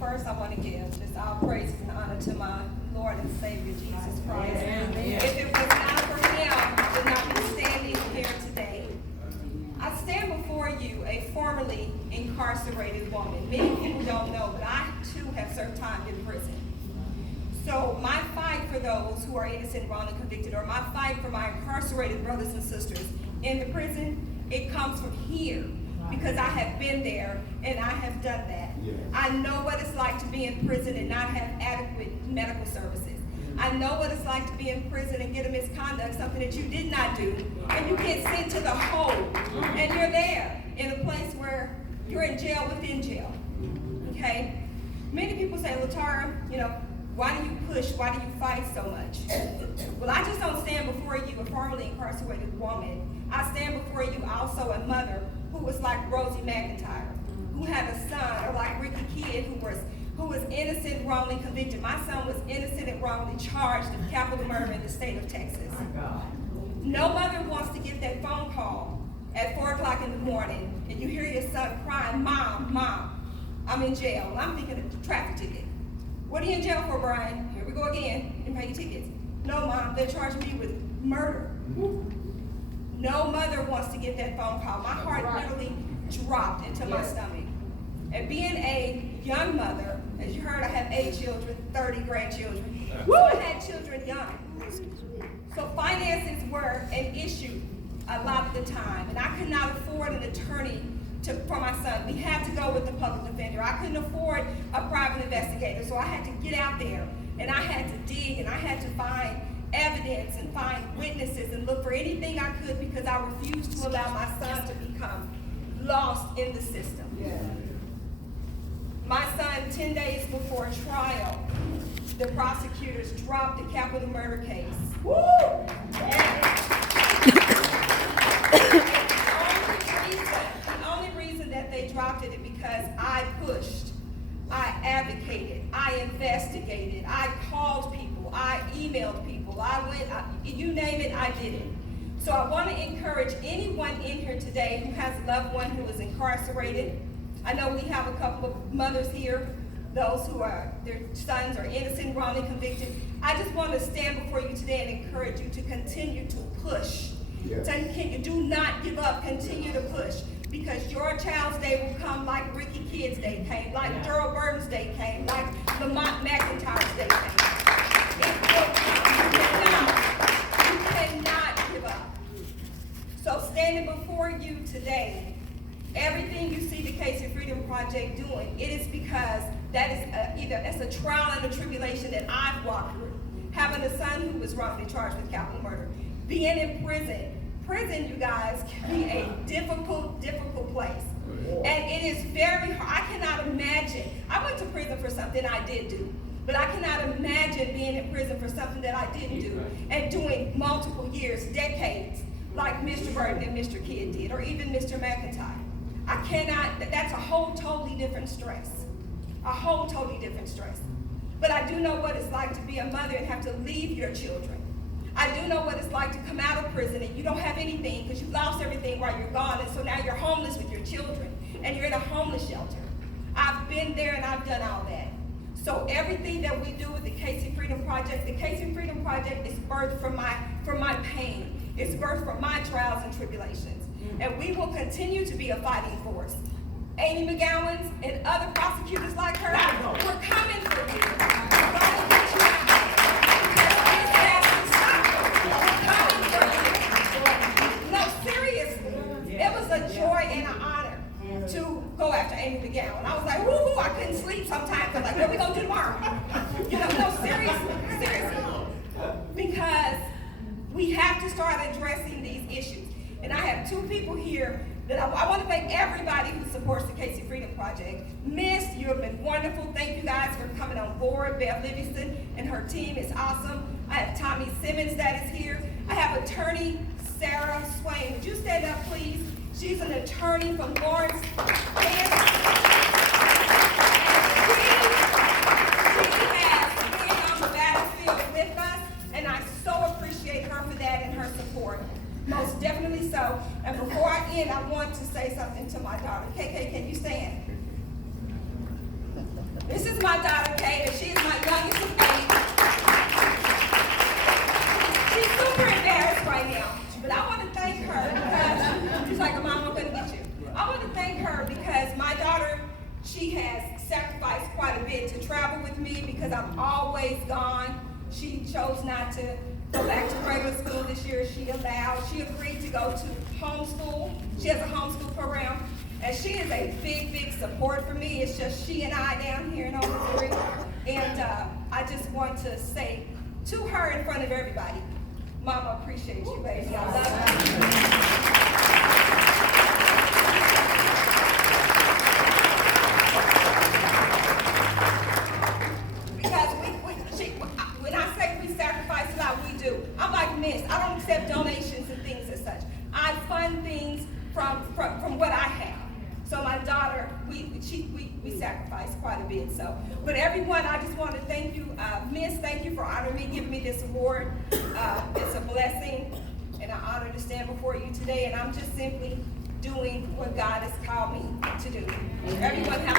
First, I want to give just all praise and honor to my Lord and Savior, Jesus Christ. If it was not for him, I would not be standing here today. I stand before you a formerly incarcerated woman. Many people don't know, but I too have served time in prison. So my fight for those who are innocent, wrongly convicted, or my fight for my incarcerated brothers and sisters in the prison, it comes from here. Because I have been there and I have done that. Yeah. I know what it's like to be in prison and not have adequate medical services. I know what it's like to be in prison and get a misconduct, something that you did not do, and you get sent to the hole, and you're there in a place where you're in jail within jail. Okay? Many people say, Latara, why do you push? Why do you fight so much? Well, I just don't stand before you, a formerly incarcerated woman. I stand before you also a mother who was like Rosie McIntyre, who had a son, or like Ricky Kidd, who was innocent, wrongly convicted. My son was innocent and wrongly charged of capital murder in the state of Texas. No mother wants to get that phone call at 4 o'clock in the morning, and you hear your son crying, Mom, I'm in jail. And I'm thinking of the traffic ticket. What are you in jail for, Brian? Here we go again. You pay your tickets. No, Mom, they charged me with murder. No mother wants to get that phone call. My heart literally dropped into my stomach. And being a young mother, as you heard, I have 8 children, 30 grandchildren. So I had children young. So finances were an issue a lot of the time. And I could not afford an attorney for my son. We had to go with the public defender. I couldn't afford a private investigator. So I had to get out there and I had to dig and I had to find evidence and find witnesses and look for anything I could because I refused to allow my son to become lost in the system. Yeah. My son, 10 days before trial, the prosecutors dropped the capital murder case. Woo! The only reason that they dropped it is because I pushed, I advocated, I investigated, I called people, I emailed people, you name it, I did it. So I want to encourage anyone in here today who has a loved one who is incarcerated. I know we have a couple of mothers here, those who are, their sons are innocent, wrongly convicted. I just want to stand before you today and encourage you to continue to push. Yes. Do not give up, continue to push. Because your child's day will come like Ricky Kidd's day came, like Daryl Burton's day came, like Lamont McIntyre's day came. It will come. You cannot give up. So standing before you today, everything you see the Casey Freedom Project doing, it is because that is either that's a trial and a tribulation that I've walked through. Having a son who was wrongly charged with capital murder, being in prison. Prison, you guys, can be a difficult place. And it is very hard. I cannot imagine. I went to prison for something I did do. But I cannot imagine being in prison for something that I didn't do and doing multiple years, decades, like Mr. Burton and Mr. Kidd did, or even Mr. McIntyre. I cannot, that's a whole totally different stress. A whole totally different stress. But I do know what it's like to be a mother and have to leave your children. I do know what it's like to come out of prison and you don't have anything because you lost everything while you're gone, and so now you're homeless with your children and you're in a homeless shelter. I've been there and I've done all that. So everything that we do with the Casey Freedom Project is birthed from my pain. It's birthed from my trials and tribulations. And we will continue to be a fighting force. Amy McGowan's and other prosecutors like her, we're coming for you. We're going to get you out. It was a joy and an honor to go after Amy McGowan. I was like, woo-hoo, I couldn't sleep sometimes. I'm like, what are we going to do tomorrow? No, seriously. Because we have to start addressing these issues. And I have 2 people here that I want to thank everybody who supports the Casey Freedom Project. Miss, you have been wonderful. Thank you guys for coming on board. Bev Livingston and her team is awesome. I have Tommy Simmons that is here. I have attorney Sarah Swain. Would you stand up, please? She's an attorney from Lawrence. She has been on the battlefield with us, and I so appreciate her for that and her support. Most definitely so. And before I end, I want to say something to my daughter. KK, can you stand? This is my daughter, Kate, and she is my youngest of 8. She's super embarrassed right now, but I want to thank her because she's like, Mom, I'm going to get you. I want to thank her because my daughter, she has sacrificed quite a bit to travel with me because I'm always gone. She chose not to go back to regular school this year. She agreed to go to homeschool. She has a homeschool program, and she is a big, big support for me. It's just she and I down here in Old Missouri, and I just want to say to her in front of everybody, Mama, appreciate you, baby. I love you. When I say we sacrifice a lot, we do. I'm like Miss. I don't accept donations and things as such. I fund things from what I have. So my daughter, we sacrifice quite a bit. So, but everyone, I just want to thank you, Miss. Thank you for honoring me, giving me this award. It's a blessing and an honor to stand before you today. And I'm just simply doing what God has called me to do. Everyone have